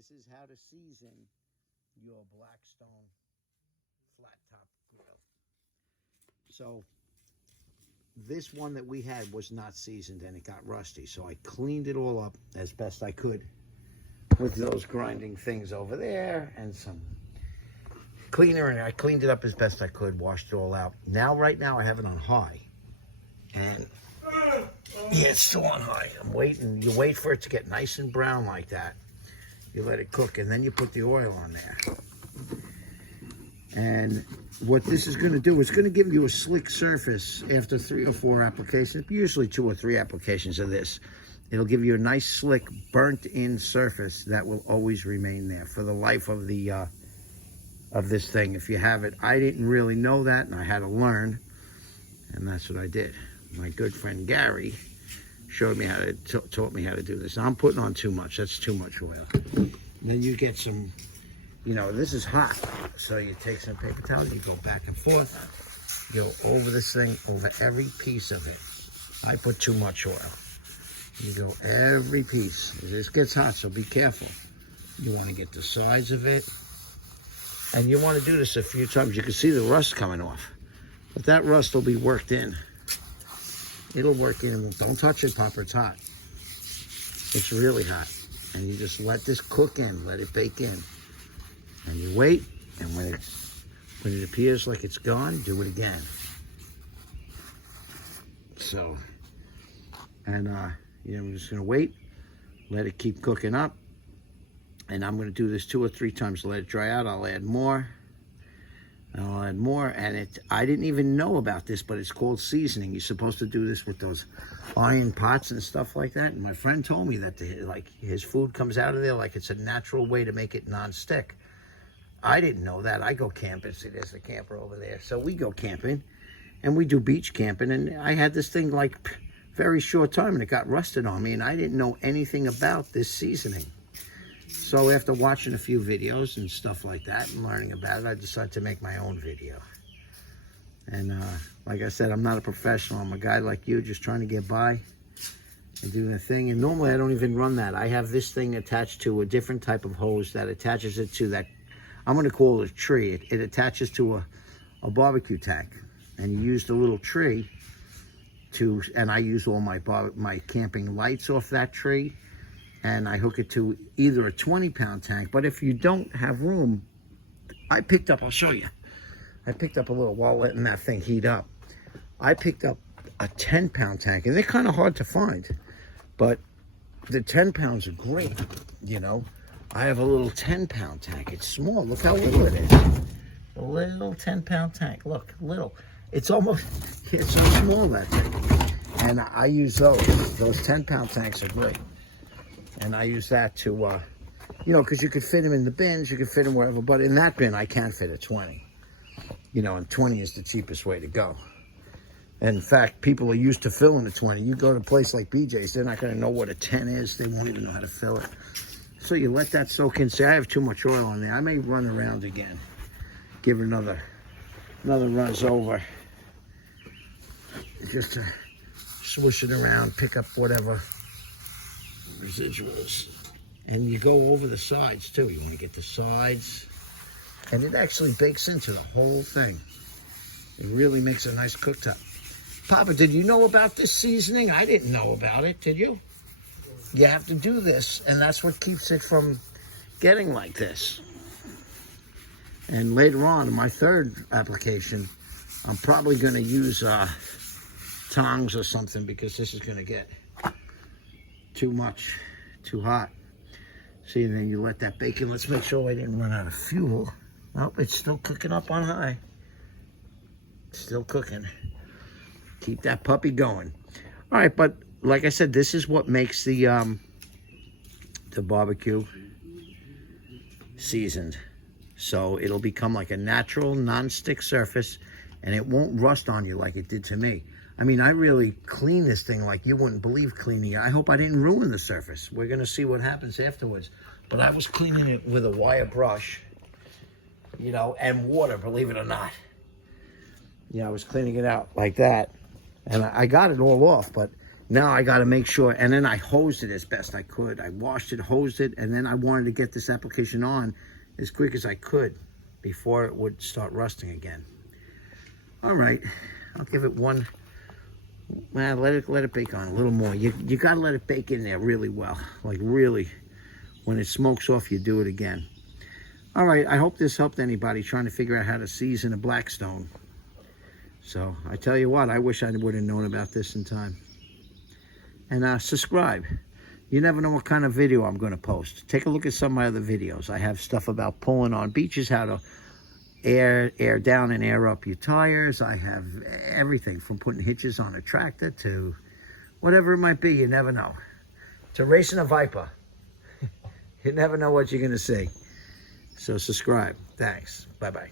This is how to season your Blackstone flat top grill. So this one that we had was not seasoned and it got rusty. So I cleaned it all up as best I could with those grinding things over there and some cleaner, and I cleaned it up as best I could, washed it all out. Now, right now, I have it on high. And yeah, it's still on high. I'm waiting. You wait for it to get nice and brown like that. You let it cook, and then you put the oil on there. And what this is going to do, it's going to give you a slick surface after 3 or 4 applications, usually 2 or 3 applications of this. It'll give you a nice, slick, burnt-in surface that will always remain there for the life of the of this thing. If you have it, I didn't really know that, and I had to learn, and that's what I did. My good friend Gary showed me how to, taught me how to do this. Now, I'm putting on too much. That's too much oil. Then you get some, you know, this is hot. So you take some paper towel, you go back and forth, you go over this thing, over every piece of it. I put too much oil. You go every piece. This gets hot, so be careful. You want to get the sides of it. And you want to do this a few times. You can see the rust coming off. But that rust will be worked in. It'll work in. Don't touch it, Papa. It's hot. It's really hot. And you just let this cook in. Let it bake in. And you wait. And when it appears like it's gone, do it again. So, and you know, we're just going to wait. Let it keep cooking up. And I'm going to do this 2 or 3 times. Let it dry out. I'll add more. And I'll add more. And I didn't even know about this, but it's called seasoning. You're supposed to do this with those iron pots and stuff like that. And my friend told me that like his food comes out of there like it's a natural way to make it non-stick. I didn't know that. I go camping. See, there's a camper over there. So we go camping. And we do beach camping. And I had this thing like very short time, and it got rusted on me. And I didn't know anything about this seasoning. So after watching a few videos and stuff like that and learning about it, I decided to make my own video. And like I said, I'm not a professional. I'm a guy like you just trying to get by and do the thing. And normally I don't even run that. I have this thing attached to a different type of hose that attaches it to that, I'm going to call it a tree. It attaches to a barbecue tank. And you use the little tree to, and I use all my camping lights off that tree. And I hook it to either a 20-pound tank. But if you don't have room, I picked up, I'll show you. I picked up a little, while letting that thing heat up, I picked up a 10-pound tank. And they're kind of hard to find. But the 10 pounds are great, you know. I have a little 10-pound tank. It's small. Look how little it is. A little 10-pound tank. Look, little. It's almost, it's so small, that thing. And I use those. Those 10-pound tanks are great. And I use that to, you know, because you could fit them in the bins, you could fit them wherever. But in that bin, I can't fit a 20. You know, and 20 is the cheapest way to go. And in fact, people are used to filling a 20. You go to a place like BJ's, they're not going to know what a 10 is. They won't even know how to fill it. So you let that soak in. Say, I have too much oil on there. I may run around again. Give it another runs over. Just to swoosh it around, pick up whatever residuals, and you go over the sides too. You want to get the sides, and it actually bakes into the whole thing. It really makes a nice cooktop. Papa, did you know about this seasoning? I didn't know about it. Did you? You have to do this, and that's what keeps it from getting like this. And later on, in my 3rd application, I'm probably going to use tongs or something, because this is going to get too much, too hot. See, and then you let that bake in. Let's make sure I didn't run out of fuel. Nope, it's still cooking up on high. Still cooking. Keep that puppy going. All right, but like I said, this is what makes the barbecue seasoned. So it'll become like a natural non-stick surface, and it won't rust on you like it did to me. I mean, I really clean this thing like you wouldn't believe cleaning it. I hope I didn't ruin the surface. We're going to see what happens afterwards. But I was cleaning it with a wire brush, you know, and water, believe it or not. Yeah, I was cleaning it out like that. And I got it all off, but Now I got to make sure, and then I hosed it as best I could. I washed it, hosed it, and then I wanted to get this application on as quick as I could before it would start rusting again. All right, I'll give it one. Well, let it bake on a little more. You got to let it bake in there really well, like really. When it smokes off, you do it again. All right, I hope this helped anybody trying to figure out how to season a Blackstone. So I tell you what, I wish I would have known about this in time. And subscribe. You never know what kind of video I'm going to post. Take a look at some of my other videos. I have stuff about pulling on beaches, how to air down and air up your tires. I have everything from putting hitches on a tractor to whatever it might be. You never know. To racing a Viper. You never know what you're going to see. So subscribe. Thanks. Bye-bye.